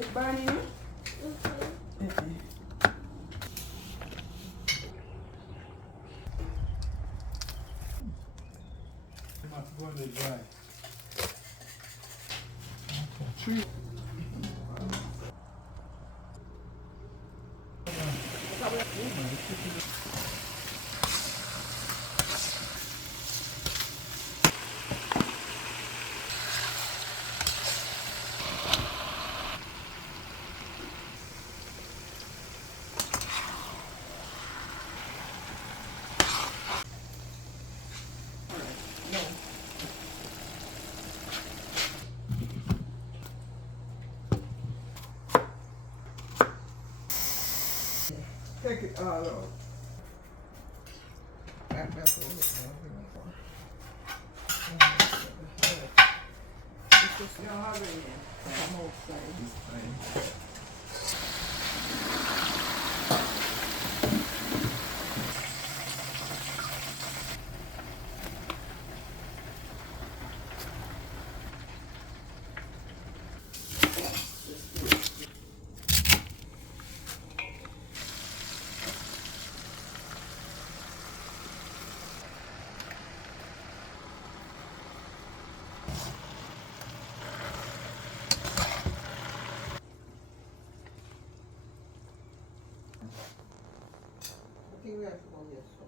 It's burning you? Go on the dry. Tree. Take it all off. That's what it's just y'all already in. I'm all saying. I think we have to go this way.